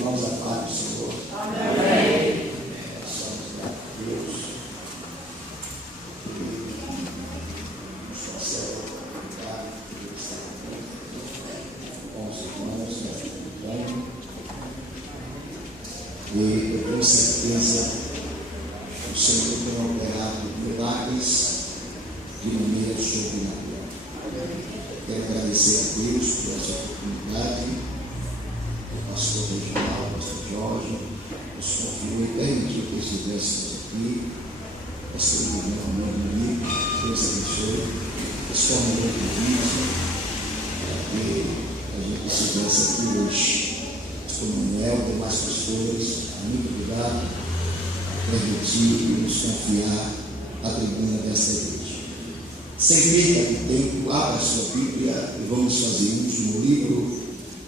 irmãos, a paz do Senhor. Amém. Somos gratos a Deus. Só será obrigado por estar com os irmãos, e eu tenho certeza que o Senhor tem operado milagres de maneira sobrenatural. Quero agradecer a Deus por essa oportunidade. O pastor regional, o pastor Jorge, nos confiou e permitiu que estivéssemos aqui. O pastor Guilherme Domingos, Deus abençoe. Pessoal, no outro vídeo, para que a gente estivesse aqui hoje. Pastor Manuel, demais pastores, muito obrigado por permitir e nos confiar a tribuna desta igreja. Sem perda de tempo, abra a sua Bíblia e vamos fazer uso no livro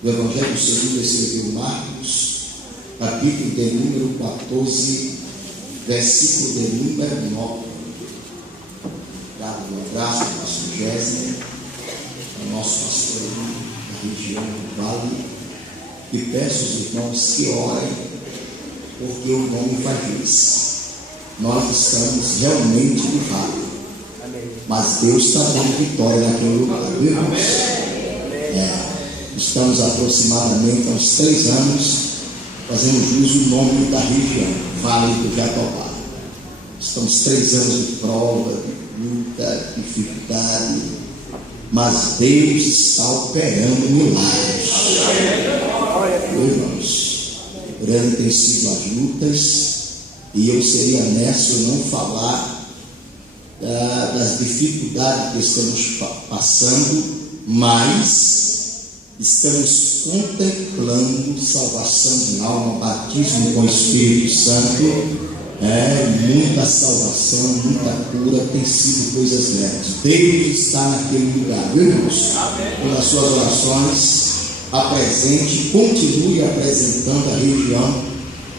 do Evangelho segundo escreveu Marcos, capítulo de número 14, versículo de número 9. Dado um abraço ao pastor Jéssica, ao nosso pastor da região do Vale, e peço aos irmãos que orem, porque o nome faz isso. Nós estamos realmente no vale. Mas Deus está dando vitória naquele lugar, viu, irmãos? Estamos aproximadamente há uns 3 anos fazendo jus o nome da região, Vale do Jatobá. Estamos 3 anos de prova, de luta, de dificuldade, mas Deus está operando milagres. Viu, irmãos? Grande tem sido as lutas, e eu seria honesto em não falar das dificuldades que estamos passando, mas estamos contemplando salvação de alma, batismo com o Espírito Santo, muita salvação, muita cura, tem sido coisas grandes. Deus está naquele lugar, viu, irmãos? Pelas suas orações, apresente, continue apresentando a região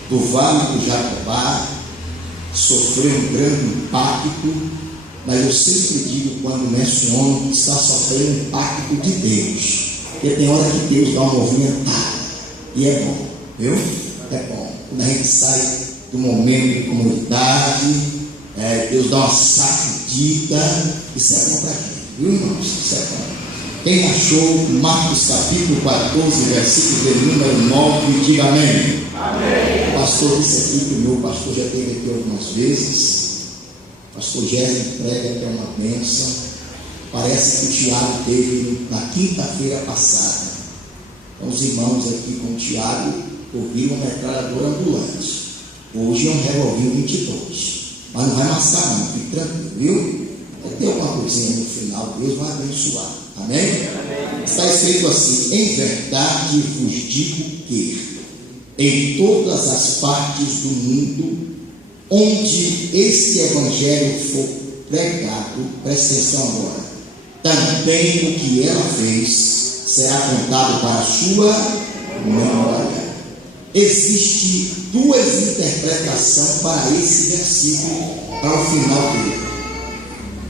do Vale do Jatobá. Sofreu um grande impacto, mas eu sempre digo, quando menciono, que está sofrendo um impacto de Deus, porque tem hora que Deus dá uma movimentada, e é bom, viu? É bom. Quando a gente sai do momento de comunidade, Deus dá uma sacudida, isso é bom para a gente, viu, irmãos? Isso é bom. Quem achou Marcos capítulo 14, versículo de número 9, diga amém. Amém. O pastor disse aqui que o meu pastor já esteve aqui algumas vezes. O pastor Jéssica prega que é uma bênção. Parece que o Tiago teve na quinta-feira passada. Então, os irmãos aqui com o Tiago ouviram uma metralhadora ambulante. Hoje é um revólver 22. Mas não vai amassar, não, fique tranquilo, viu? Vai ter alguma coisinha no final, Deus vai abençoar. Amém? Amém. Está escrito assim: em verdade vos digo que em todas as partes do mundo onde este evangelho for pregado, presta atenção agora, também o que ela fez será contado para a sua memória. Existe 2 interpretações para esse versículo, para o final dele,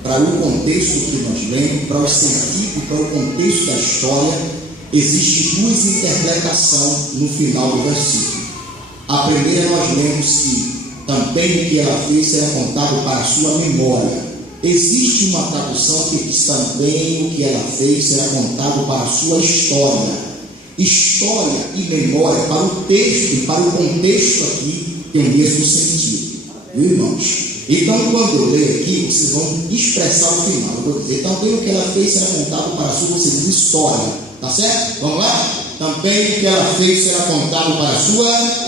para o contexto que nós lemos, para o sentido, para o contexto da história. Existem 2 interpretações no final do versículo. A primeira, nós lemos que também o que ela fez será contado para a sua memória. Existe uma tradução que diz também o que ela fez será contado para a sua história. História e memória, para o texto e para o contexto aqui, tem o mesmo sentido, viu, irmãos? Então, quando eu ler aqui, vocês vão expressar o final. Eu vou dizer, também o que ela fez será contado para a sua história, tá certo? Vamos lá? Também o que ela fez será contado para a sua história.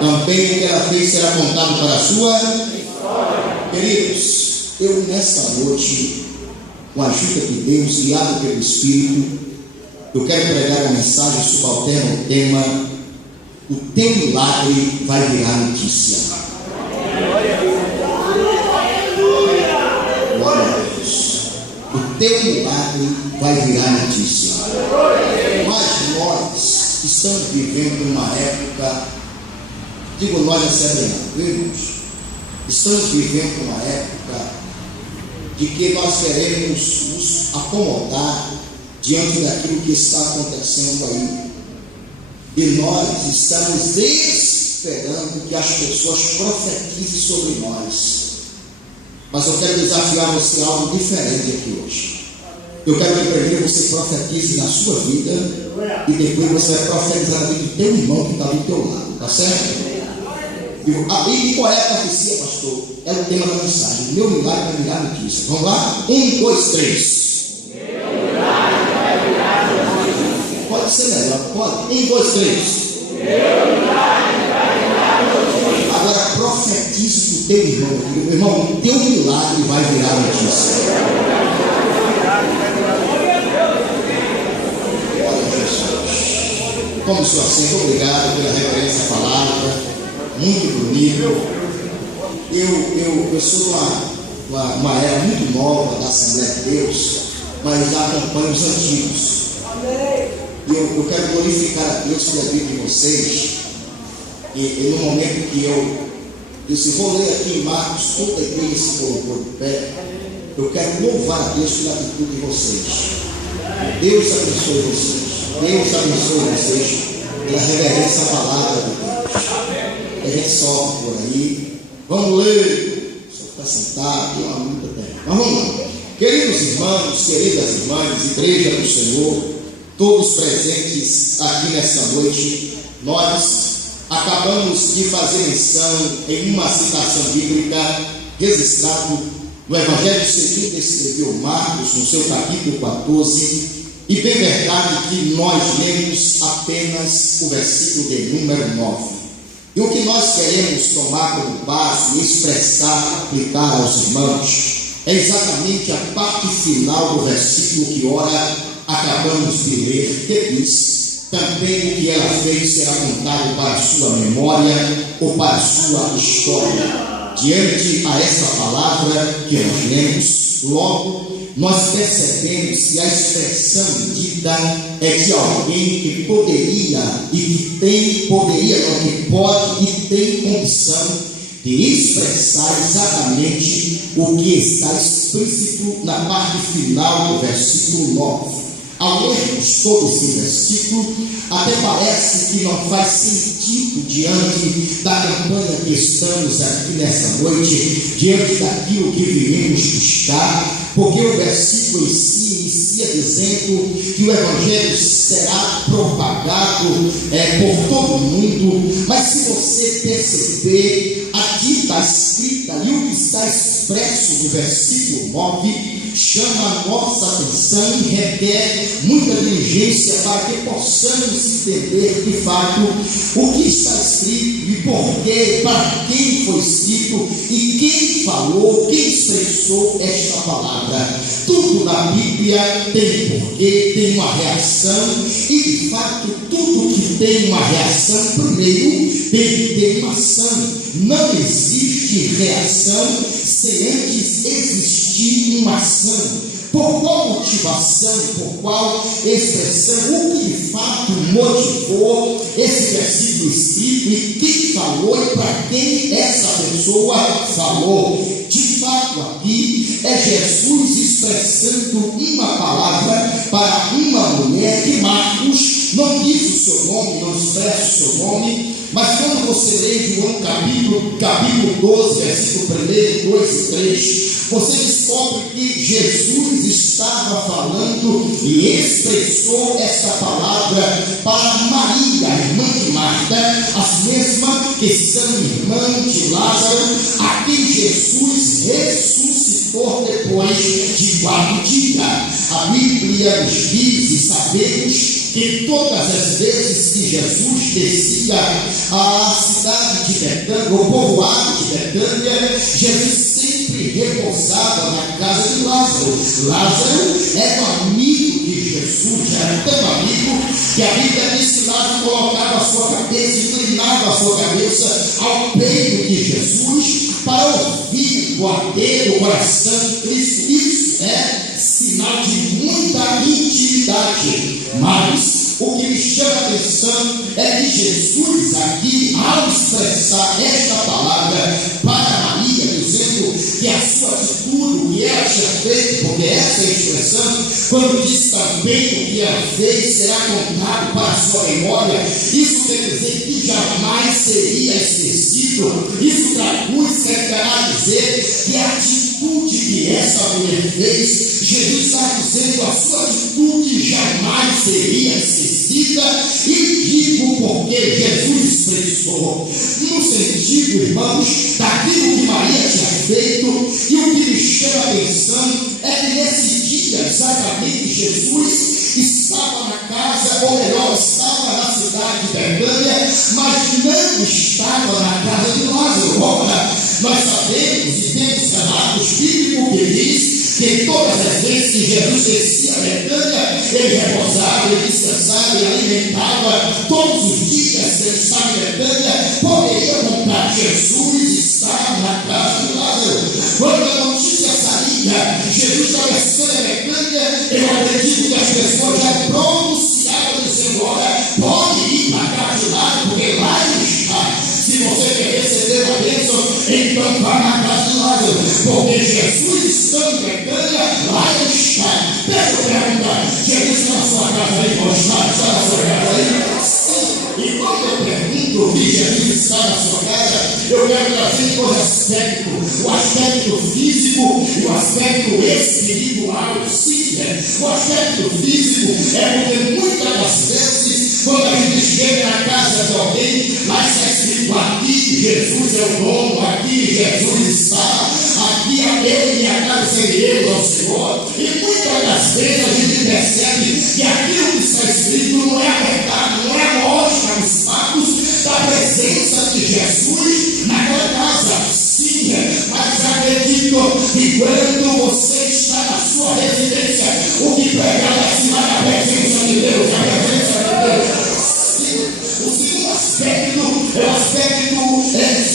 Também o que ela fez será contado para a sua história. Queridos, eu nesta noite, com a ajuda de Deus, guiado pelo Espírito, eu quero pregar a mensagem subalterna ao tema: o teu milagre vai virar notícia. Glória a Deus. O teu milagre vai virar notícia. Mas nós estamos vivendo uma época, digo nós assembleanos, viu, irmãos? Estamos vivendo uma época de que nós queremos nos acomodar diante daquilo que está acontecendo aí. E nós estamos esperando que as pessoas profetizem sobre nós. Mas eu quero desafiar você a algo diferente aqui hoje. Eu quero que primeiro você profetize na sua vida e depois você vai profetizar na vida do teu irmão que está do teu lado, tá certo? E qual é a profecia, pastor? É o tema da mensagem. O meu milagre vai virar notícia. Vamos lá? 1, 2, 3. Pode ser melhor, pode? 1, 2, 3. Agora profetize para o teu irmão. Meu irmão, o teu milagre vai virar notícia. Como sua assento, obrigado pela referência à palavra, muito bonito. Eu sou de uma era muito nova da Assembleia de Deus, mas já acompanho os antigos. E eu quero glorificar a Deus pela vida de vocês. E no momento que eu disse, vou ler aqui em Marcos, toda a igreja se colocou de pé, eu quero louvar a Deus pela atitude de vocês. Deus abençoe vocês. Deus abençoe vocês pela reverência à palavra de Deus. A gente sofre por aí. Vamos ler. Só ficar sentado, tem uma luta até. Mas vamos lá. Queridos irmãos, queridas irmãs, igreja do Senhor, todos presentes aqui nesta noite, nós acabamos de fazer menção em uma citação bíblica registrado no Evangelho segundo escreveu Marcos, no seu capítulo 14. E bem verdade que nós lemos apenas o versículo de número 9. E o que nós queremos tomar como base e expressar, aplicar aos irmãos, é exatamente a parte final do versículo que ora acabamos de ler, que diz: também o que ela fez será contado para a sua memória ou para a sua história. Diante a essa palavra que nós lemos, logo nós percebemos que a expressão dita é de alguém que poderia e que tem, que pode e tem condição de expressar exatamente o que está explícito na parte final do versículo 9. Ao lermos todo esse versículo, até parece que não faz sentido diante da campanha que estamos aqui nessa noite, diante daquilo que viemos buscar, porque o versículo em si inicia dizendo que o Evangelho será propagado por todo mundo, mas se você perceber, aqui está escrita e o que está expresso no versículo 9 chama a nossa atenção e requer muita diligência para que possamos entender de fato o que está escrito e por quê, para quem foi escrito e quem falou, quem expressou esta palavra. Tudo na Bíblia tem porquê, tem uma reação, e de fato tudo que tem uma reação primeiro tem que ter uma ação. Não existe reação sem antes existir uma ação. Por qual motivação, por qual expressão, o que de fato motivou esse versículo escrito e quem falou e para quem essa pessoa falou? De fato, aqui é Jesus expressando uma palavra para uma mulher que Marcos não diz o seu nome, não expressa o seu nome, mas quando você lê João capítulo 12, versículo 1, 2 e 3, você descobre que Jesus estava falando e expressou esta palavra para Maria, irmã de Marta, as mesmas que são irmã de Lázaro, a quem Jesus ressuscitou depois de 4 dias. A Bíblia nos diz e sabemos que todas as vezes que Jesus descia à cidade de Betânia, o povoado de Betânia, Jesus sempre repousava na casa de Lázaro. Lázaro era um amigo de Jesus, era tão amigo que a Bíblia diz que Lázaro colocava a sua cabeça, inclinava a sua cabeça ao peito de Jesus para ouvir o ardor do coração de Cristo. Isso é sinal de muita intimidade. Mas o que me chama a atenção é que Jesus aqui, ao expressar esta palavra para Maria, dizendo que a sua atitude, o que ela tinha feito, porque essa é a expressão atenção quando diz também o que ela fez será contado para a sua memória. Isso quer dizer que jamais seria esquecido. Isso traduz, quer dizer que a atitude que essa mulher fez, Jesus está dizendo a sua atitude jamais seria esquecida. E digo porque Jesus expressou no sentido, irmãos, daquilo que Maria tinha feito. E o que me chama a atenção é que nesse dia exatamente Jesus estava na casa, ou melhor, estava na cidade de Betânia, mas não estava na casa de Lázaro. Ora, nós sabemos e temos relatos bíblicos que diz que todas as vezes que Jesus descia a Betânia, ele repousava, ele descansava, ele alimentava. Todos os dias que ele estava em Betânia, poderia contar: Jesus estava na casa de Lázaro. Quando a notícia saía, Jesus estava descendo a Betânia, eu acredito que as pessoas já pronunciaram dizendo: olha, pode ir para a casa de Lázaro, porque lá ele está. Se você quer receber a bênção, então vá na casa de Lázaro, porque Jesus está em Betânia, lá ele está. Deixa eu perguntar: Jesus está na sua casa aí? Está na sua casa aí? Sim. E quando eu pergunto que Jesus está na sua casa, eu quero trazer dois aspectos: o aspecto físico e o aspecto espiritual. Sim, o aspecto físico é porque muitas das vezes, quando a gente chega na casa de alguém, lá está escrito: aqui Jesus é o dono, aqui Jesus está, aqui a Deus e a casa serei eu ao Senhor. E muitas das vezes a gente percebe que aquilo que está escrito não é a verdade, não é a lógica dos fatos da presença de Jesus naquela casa. Sim, mas acredito que quando você está na sua residência, o que prevalece lá na presença de Deus, a presença de Deus. Sim. O segundo aspecto é o aspecto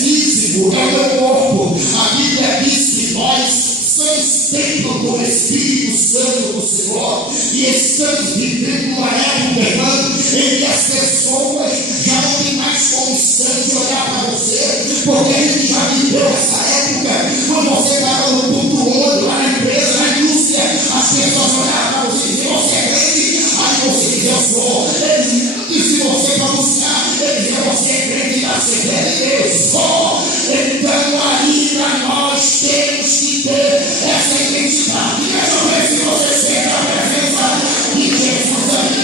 físico, é o meu corpo. A Bíblia diz que nós somos templo do Espírito Santo do Senhor e estamos vivendo uma época, irmão, em que as pessoas já não têm mais condição de olhar para você, porque a gente já viveu essa época quando você estava no ponto onde, lá na empresa, na indústria, as pessoas olhavam para você e diziam: você é crente? Aí você dizia: eu sou. E se você pronunciar, ele dizia: você é crente da Assembleia de Deus? Só. Então ainda nós temos que ter essa identidade. Deixa eu ver se você sente a presença de Jesus ali.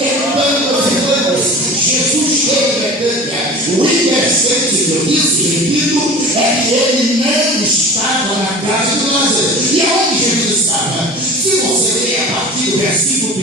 Então, meus irmãos, Jesus chega em Betânia. O interessante que eu disse, repito, é que ele não estava na casa de Lázaro. E aonde Jesus estava? Se você ler a partir do versículo 1,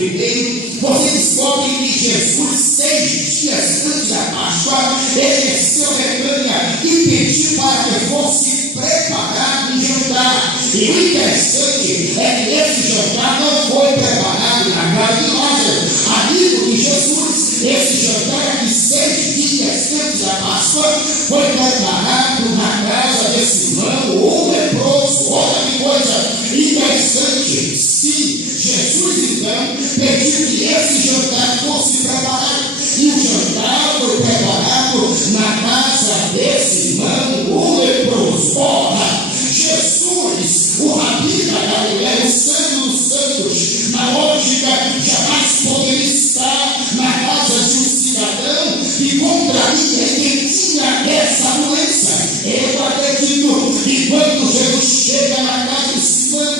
você descobre que Jesus, 6 dias antes da Páscoa, ele desceu a Betânia e pediu para que fosse preparado um jantar. E o interessante é que esse jantar não foi preparado na casa de Lázaro, amigo de Jesus. Esse jantar de 6 dias antes da Páscoa foi preparado na casa desse Simão, o leproso. Olha que coisa interessante. Sim, Jesus então pediu que esse jantar fosse preparado. E o jantar foi preparado na casa desse Simão, o leproso. Ora, Jesus, o Rabi da Galileia, o Santo dos Santos, na lógica, jamais poderia estar na casa de um cidadão que contraria quem tinha essa doença. Eu acredito que quando Jesus chega na casa de Simão,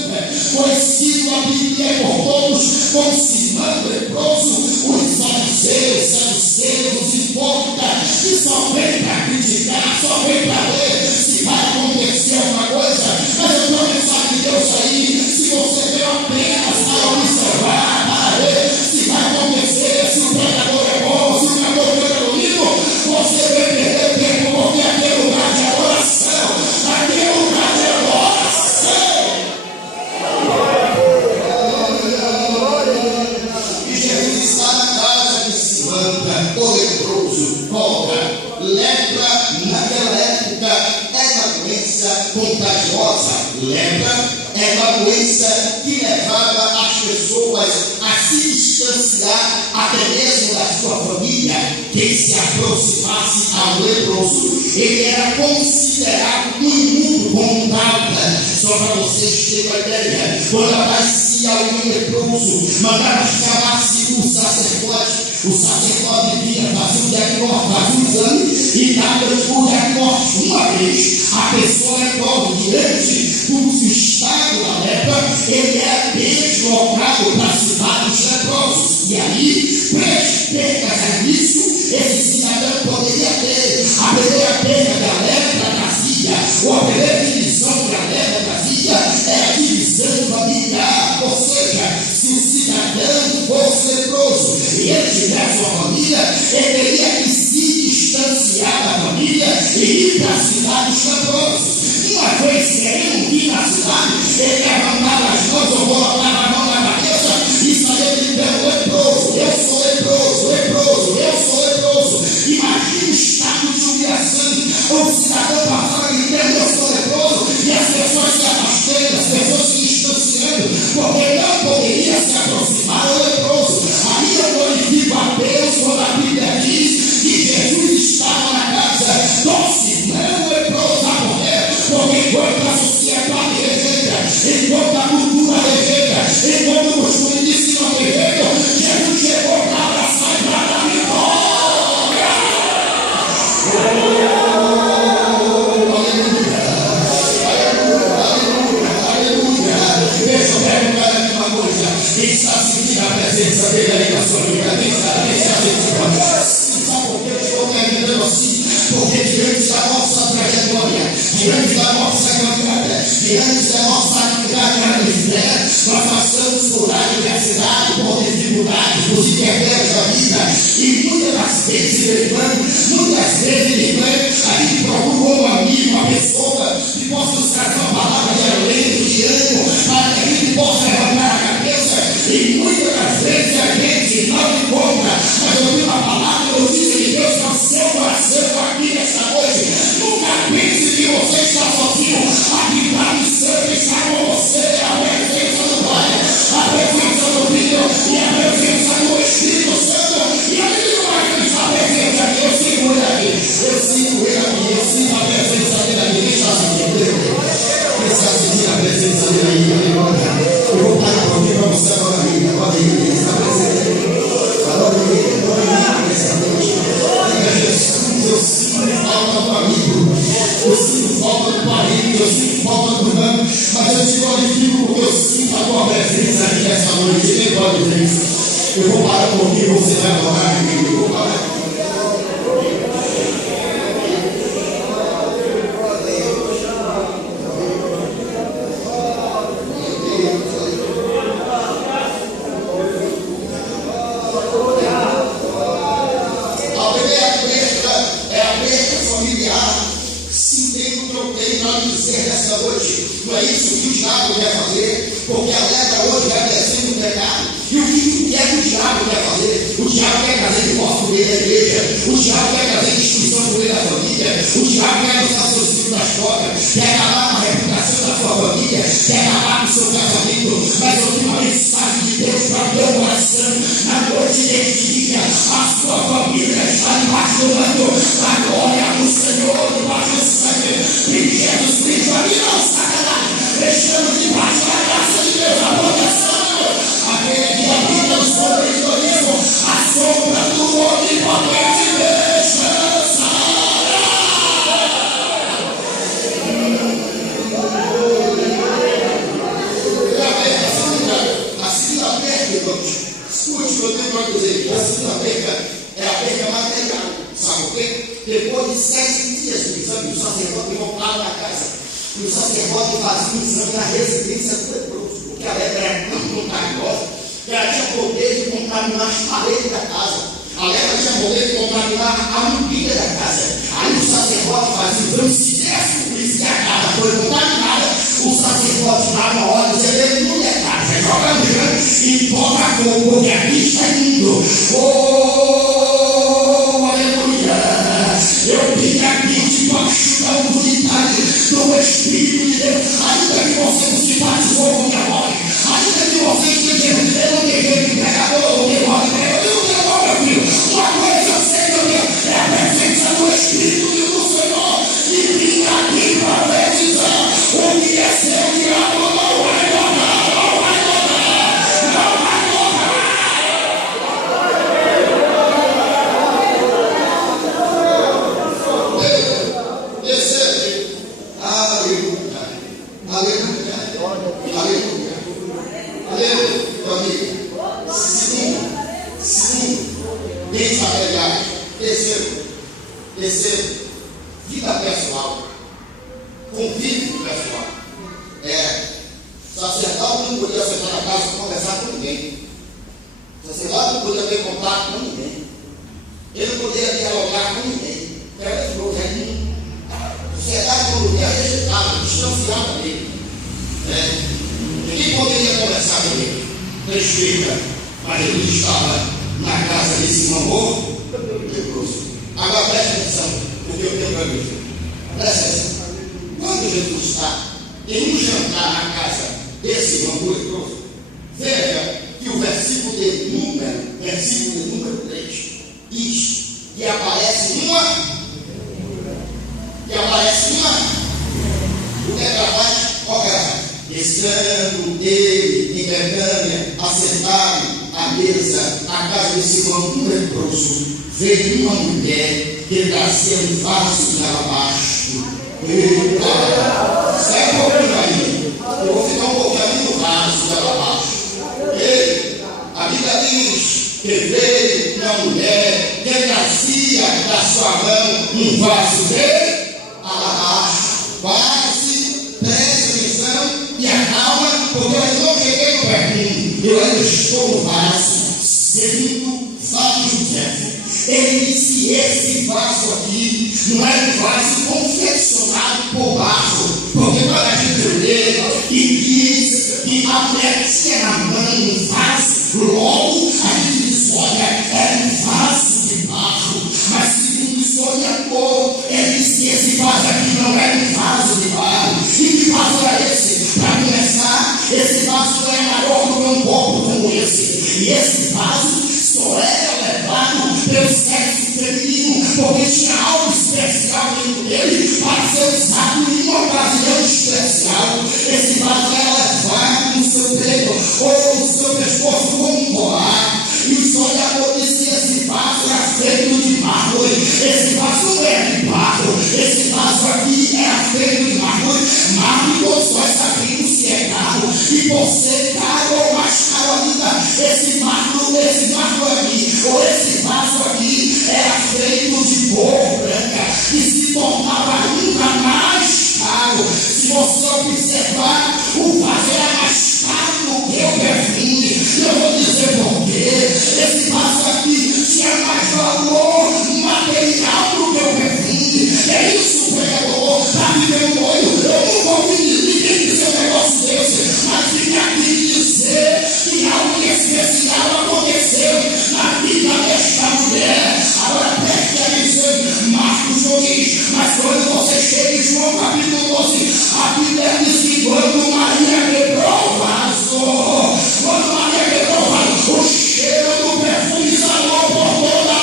conhecido a Bíblia por todos como Simão leproso, os saduceus, os hipócritas, que só vem para criticar, só vem para ver se vai acontecer alguma coisa. Mas eu estou pensando em Deus aí, se você veio apenas para observar, para ver se vai acontecer, se o pregador é bom, se o pregador é bonito, você vai perder tempo, porque aquele lugar de adoração, aquele lugar de adoração. E Jesus está na casa de Simão, o leproso. Ora, lepra naquela época é uma doença contagiosa. Lepra é uma doença que levava as pessoas a se distanciar até mesmo da sua família. Quem se aproximasse ao leproso, ele era considerado um imundo como tal. Só para vocês terem uma ideia, quando aparecia algum leproso, mandava chamar-se o sacerdote. O sacerdote vinha, fazia o diagnóstico, fazia o exame e dava o diagnóstico. Uma vez a pessoa leprosa, diante do estado da lepra, ele era deslocado para a cidade dos leprosos. E aí, perca nisso, esse cidadão poderia ter a primeira perda da lepra trazia, ou a primeira divisão que a lepra trazia, é a divisão familiar. Ou seja, se o cidadão fosse leproso e ele tivesse uma família, ele teria que se distanciar da família e ir para a cidade dos leprosos. Uma vez querendo ir na cidade, ele levantava as mãos ou colocava a mão na cabeça e saía gritando: leproso, eu sou leproso, leproso, eu sou leproso. Imagina o estado de humilhação. O cidadão passava gritando: eu sou leproso, e as pessoas se afastando, as pessoas se distanciando, porque não poderia se aproximar do leproso. Aí eu glorifico a Deus quando a Bíblia diz que Jesus estava na casa do Simão leproso. Sabe por quê? Porque enquanto a sociedade rejeita, enquanto a cultura rejeita, enquanto o costume de si não rejeita, Jesus chegou para abraçar e para dar vitória. Aleluia. Deixa eu perguntar aqui uma coisa. Quem está sentindo a presença dele aí na sua vida? Quem está sentindo? Sabe por que eu estou terminando assim? Porque diante da nossa trajetória, diante da nossa caminhada, diante da nossa caminhada de fé, nós passamos por adversidade, por dificuldades, por intermédios da vida, e muitas vezes, a gente procura um amigo, uma pessoa que possa nos trazer uma palavra de alento, de ânimo, para que a gente possa levantar a cabeça, e muitas das vezes a gente não encontra. Mas eu vi uma palavra, notícia de Deus para o seu coração aqui nesta noite. Nunca pense que você está sozinho. A Trindade Santa está com você. A presença do Pai, a presença do Filho e a presença do Espírito Santo. E a gente não vai estar presente aqui. Eu sigo ele aqui. Eu sigo a presença dele aqui. Quem está sentindo? Quem está sentindo a presença dele aí? Eu vou parar um pouquinho para você agora. Agora ele está presente. Agora ele essa noite. Eu sinto falta do amigo, eu sinto falta do parente, eu sinto falta do ramo, mas eu te glorifico porque eu sinto a tua presença aqui nessa noite. Quem pode ver isso? Eu vou parar um pouquinho, você vai adorar, amigo. Eu vou parar. Não é isso que o diabo quer fazer, porque a lepra hoje vai crescendo no pecado. E o que é que o diabo quer fazer? O diabo quer trazer divórcio por meio da igreja, o diabo quer trazer destruição por meio da família, o diabo quer lançar seus filhos nas drogas, quer acabar com a reputação da sua família, quer acabar com o seu casamento. Mas eu tenho uma mensagem de Deus para o meu coração na noite deste dia: a sua família está debaixo do manto da glória do Senhor, debaixo do sangue de Jesus Cristo. Ali não sacanagem, estamos debaixo da graça de Deus, a proteção, aquele que habita no sobrenaturismo, a sombra do onipotente descansará. A segunda perca, irmãos, escute o que eu tenho para dizer. A segunda perca é a perca material. Sabe por quê? Depois de 7 dias do exame, o sacerdote voltava na casa. E o sacerdote fazia o exame na residência do leproso, porque a lepra era muito contagiosa, que ela tinha poder de contaminar as paredes da casa. A lepra tinha poder de contaminar a mobília da casa. Aí o sacerdote fazia o exame, se descobrisse que a casa foi contaminada, o sacerdote dava a ordem de aleluia, casa, joga no chão e toca fogo, porque aqui está indo. Oh, aleluia! Eu vim aqui debaixo da autoridade do Espírito de Deus, ainda que você não se bate Terceiro, vida pessoal, convívio pessoal. Sacerdote não podia sentar na casa para conversar com ninguém. Sacerdote não podia ter contato com ninguém. Ele não podia dialogar com ninguém. Era de governo. A sociedade não podia rejeitar, distanciar dele. Ninguém poderia conversar com ele. Respeita, mas ele estava na casa desse irmão morto, leproso. Agora preste atenção, porque eu tenho para mim. Preste atenção. Quando Jesus está em um jantar na casa desse irmão leproso, veja que o versículo de número 3 diz que aparece uma. O que é capaz? Estando ele em Betânia, assentado à mesa, na casa desse irmão leproso, veio uma mulher que trazia um vaso de alabastro. Segue um pouquinho aí. Eu vou ficar um pouquinho ali no vaso de alabastro. A Bíblia diz que veio uma mulher que trazia da sua mão um vaso de alabastro. Preste atenção e acalma, porque eu ainda não cheguei no perfume. Eu ainda estou no vaso. Segundo Fábio José, ele disse: esse vaso aqui não é um vaso confeccionado por barro, porque quando a gente lê e diz que a mulher tinha na mão um vaso, logo a gente diz: olha, é um vaso de barro. Mas segundo o historiador, ele disse: esse vaso aqui não é um vaso de barro. E que vaso é esse? Para começar, esse vaso não é maior do que um copo como esse. E esse vaso só era levado pelo sexo feminino, porque tinha algo especial dentro dele para ser usado em uma ocasião especial. Esse vaso era levado no seu peito ou no seu pescoço como um colar. E o historiador disse: esse vaso era feito de mármore. Esse vaso não é de barro. Esse vaso aqui era feito de mármore. Mármore, todos nós sabemos que é caro. E por ser caro ou mais caro ainda, esse mármore aqui, ou esse vaso aqui, era feito de cor branca e se tornava ainda mais caro. Se você observar, o vaso era mais caro do que o perfume. Eu vou dizer por quê. Esse vaso aqui tinha mais valor material do que o perfume. É isso, pregador. Está vivendo doido. Eu não vou ninguém dizer um negócio desse, mas fica aqui dizer que algo especial aconteceu na vida desta mulher. Agora preste atenção, Marcos não diz, mas quando você chega em João capítulo 12, a Bíblia diz que quando Maria quebrou o vaso, o cheiro do perfume exalou por toda a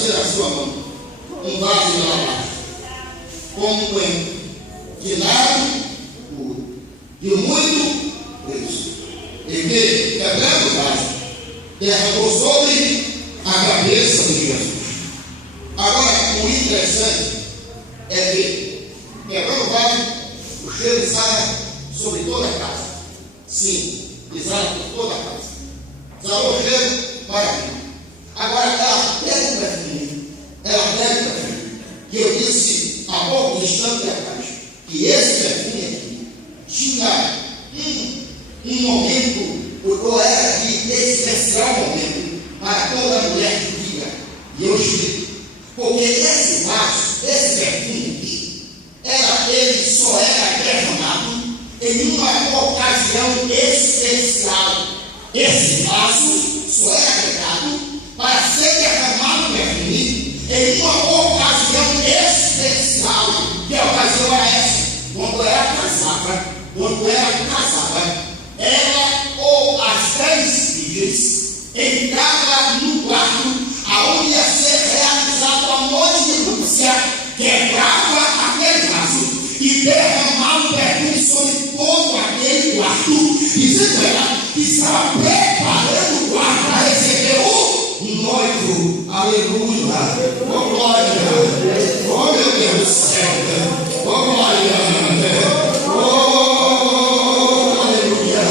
trazer à sua mão um vaso de alabastro, com um coentro, de nada puro, de muito preço. E que, quebrando o vaso, derramou sobre a cabeça de Jesus. Agora, o interessante é que, quebrando o vaso, o cheiro sai sobre toda a casa. Sim, exala por toda a casa. Exalou o cheiro, maravilha. Agora, ela pega o perfume. E eu disse há pouco instante atrás que esse perfume aqui tinha um momento, ou era aqui especial momento para toda mulher judia. E eu explico. Porque esse vaso, esse perfume aqui, ele só era derramado em uma ocasião especial. Esse vaso só era pregado para ser derramado perfume em uma ocasião especial. Que a ocasião era essa? Quando ela casava, ela ou as 10 filhas entrava no quarto aonde ia ser realizado a noite de núpcia, quebrava aquele vaso e derramava o perfume sobre todo aquele quarto, dizendo ela que estava preparando o quarto para receber o noivo. Aleluia! Oh glória! Oh meu Deus do céu! Oh glória! Oh aleluia!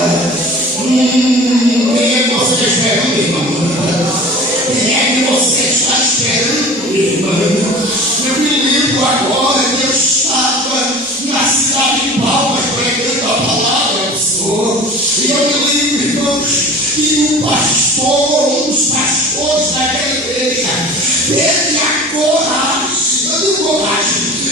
Quem é que você está esperando, irmão? Quem é que você está esperando, irmão? Eu me lembro agora que eu estava na cidade de Palmas pregando a palavra do Senhor. E eu me lembro, irmãos, que um dos pastores daquela igreja, teve a coragem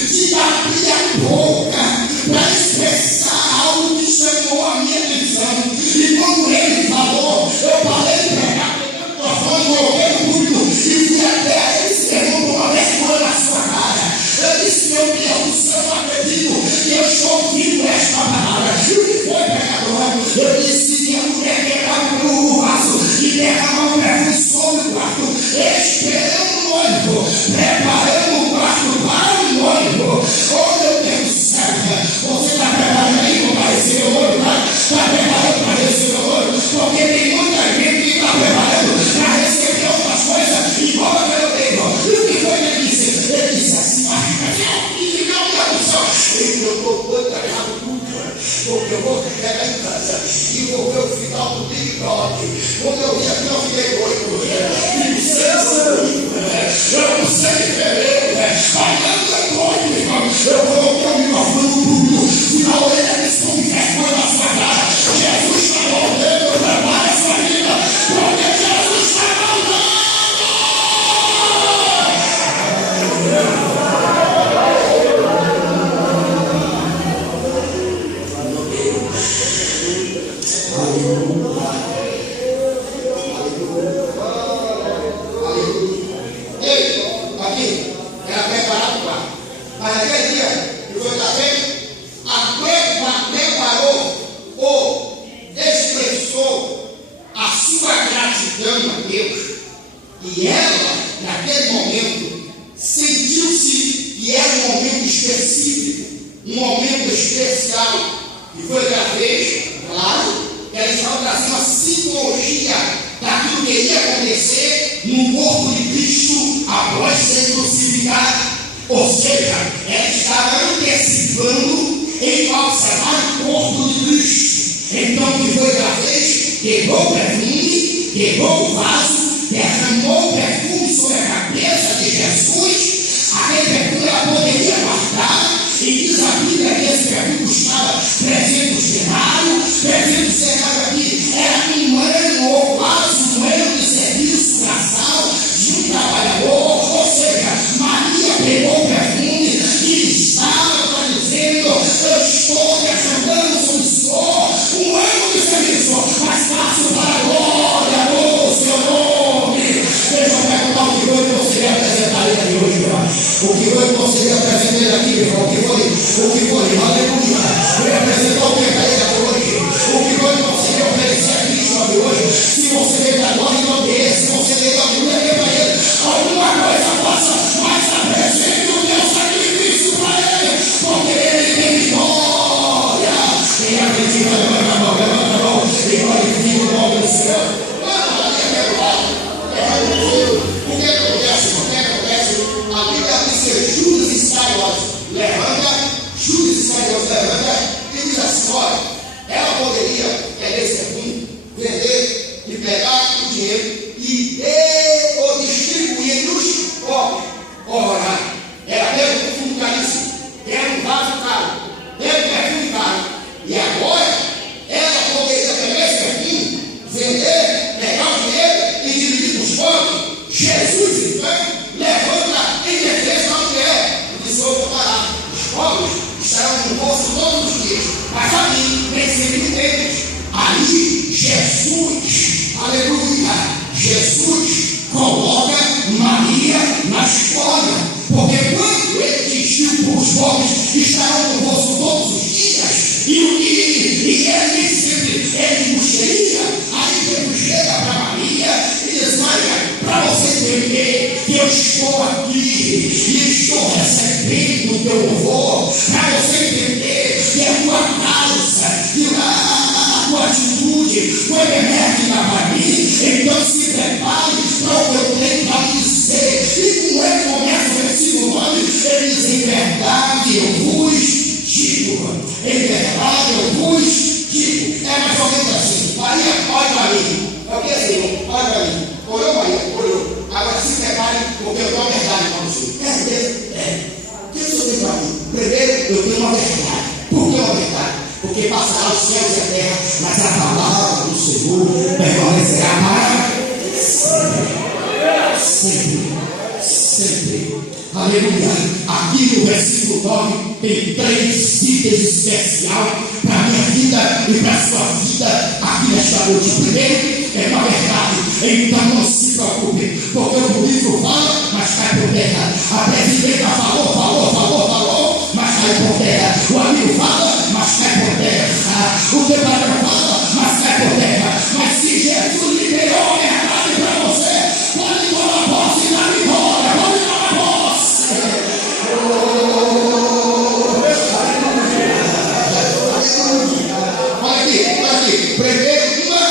de abrir a boca para expressar algo que chamou a minha atenção. E quando ele falou, eu parei de pregar, coloquei no público e fui até ele, sermão com uma vergonha na sua cara. Eu disse, meu Deus do céu, eu não acredito que eu estou ouvindo esta palavra. E o que foi, pregador? Eu disse que a mulher quebrava o vaso e derramava o perfume sobre o quarto, esperando o noivo, preparando o quarto para o noivo. Oh meu Deus do céu, você está preparando aí para receber o noivo? Está preparando para receber o noivo? Porque tem muita gente que está preparando para receber outras coisas igual a meu Deus. E o que foi que ele disse? Ele disse assim, eu estou doido para errar tudo, porque eu vou chegar em casa e vou ver o final do Big Brother. Quando eu vi aqui, eu fiquei doido. Eu não sei diferente, mas eu é doido, irmão. Eu coloquei o microfone no público e na orelha desse com vergonha na sua cara. Jesus está voltando, prepara a sua vida, porque Jesus está voltando. E ela, naquele momento, sentiu-se que era um momento específico, um momento especial. E foi da vez, claro, que ela estava trazendo uma simbologia daquilo que iria acontecer no corpo de Cristo após ser crucificado. Ou seja, ela estava antecipando em observar o corpo de Cristo. Então, que foi da vez, pegou o perfume, pegou o vaso, derramou o perfume sobre a cabeça de Jesus. Aquele perfume ela poderia guardar, e diz a Bíblia que esse perfume custava 300 denários. 300 denários aqui era um ano ou quase um ano de serviço braçal de um trabalhador. Ou seja, Maria pegou o perfume e estava dizendo: eu estou derramando sobre o Senhor um ano de serviço, mas faço para a glória do seu nome. Deixa eu perguntar o que foi que você veio apresentar aqui hoje, irmão. O que foi que você veio apresentar aqui, irmão? O que foi? Aleluia. Veio apresentar o que é hoje? O que foi que você veio oferecer a Cristo hoje? Se você veio da glória, não dê. Se você veio da glória, dê para ele. Alguma coisa e dê ou distribui entre os pobres. Ora, ela pega um fundo caríssimo, pega um vaso caro, pega um perfume caro, e agora ela poderia pegar esse perfume, vender, pegar o dinheiro e dividir com os pobres. Jesus, então, levanta em defesa da mulher e diz: eu vou parar. Os pobres estarão no bolso todos os dias, mas a mim nem sempre deles. Ali, Jesus, aleluia, Jesus coloca Maria na história, porque quando ele diz que os pobres estarão no bolso todos os dias, e ele sempre nos queria, aí Jesus chega para Maria e diz: Maria, para você entender que eu estou aqui e estou recebendo o teu louvor, para você entender que a tua causa, que a tua atitude foi benéfica para mim, então se prepare para o que eu tenho para lhe dizer. E como ele começa o versículo 9, ele diz: em verdade eu vos digo, em verdade eu vos digo. É mais ou menos assim: Maria, olha para mim. É o que é, Senhor? Olha para mim. Olhou, Maria? Olhou. Agora se prepare, porque eu tenho uma verdade para você. É certeza? É. O que você tem para mim? Primeiro, eu tenho uma verdade. Por que uma verdade? Porque passará os céus e a terra, mas a palavra do Senhor permanecerá para sempre. Sempre. Aleluia. Aqui no versículo 9 tem 3 itens especiais para a minha vida e para a sua vida aqui nesta noite. Primeiro, é uma verdade. Então não se preocupe, porque o livro fala, mas cai por terra. A presidenta falou, mas cai por terra.